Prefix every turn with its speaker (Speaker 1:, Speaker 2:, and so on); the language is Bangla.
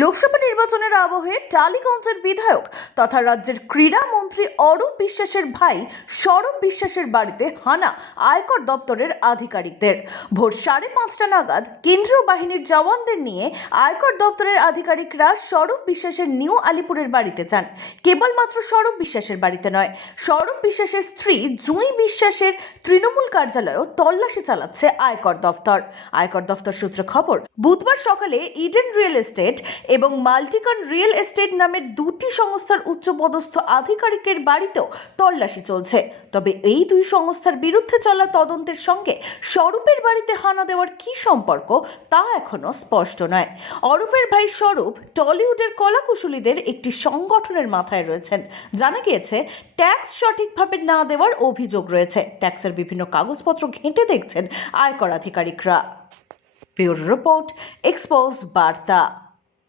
Speaker 1: লোকসভা নির্বাচনের আবহে টালিগঞ্জের বিধায়ক তথা রাজ্যের ক্রীড়া মন্ত্রী অরূপ বিশ্বাসের ভাই সৌরভ বিশ্বাসের বাড়িতে হানা আয়কর দপ্তরের আধিকারিকদের। ভোর সাড়ে পাঁচটা নাগাদ কেন্দ্রীয় বাহিনীর জওয়ানদের নিয়ে আয়কর দপ্তরের আধিকারিকরা সৌরভ বিশ্বাসের নিউ আলিপুরের বাড়িতে যান। কেবলমাত্র সৌরভ বিশ্বাসের বাড়িতে নয় সৌরভ বিশ্বাসের স্ত্রী জুঁই বিশ্বাসের তৃণমূল কার্যালয়েও তল্লাশি চালাচ্ছে আয়কর দফতর আয়কর দফতর সূত্রে খবর, বুধবার সকালে ইডেন রিয়েল এস্টেট এবং মাল্টিকন রিয়েল এস্টেট নামের দুটি সংস্থার উচ্চপদস্থ আধিকারিকের বাড়িতেও তল্লাশি চলছে। তবে এই দুই সংস্থার বিরুদ্ধে চলা তদন্তের সঙ্গে স্বরূপের বাড়িতে হানা দেওয়ার কী সম্পর্ক তা এখনও স্পষ্ট নয়। অরূপের ভাই স্বরূপ টলিউডের কলাকুশলীদের একটি সংগঠনের মাথায় রয়েছেন। জানা গিয়েছে, ট্যাক্স সঠিকভাবে না দেওয়ার অভিযোগ রয়েছে। ট্যাক্সের বিভিন্ন কাগজপত্র ঘেঁটে দেখছেন আয়কর আধিকারিকরা। ব্যুরো রিপোর্ট, এক্সপোজ, বার্তা।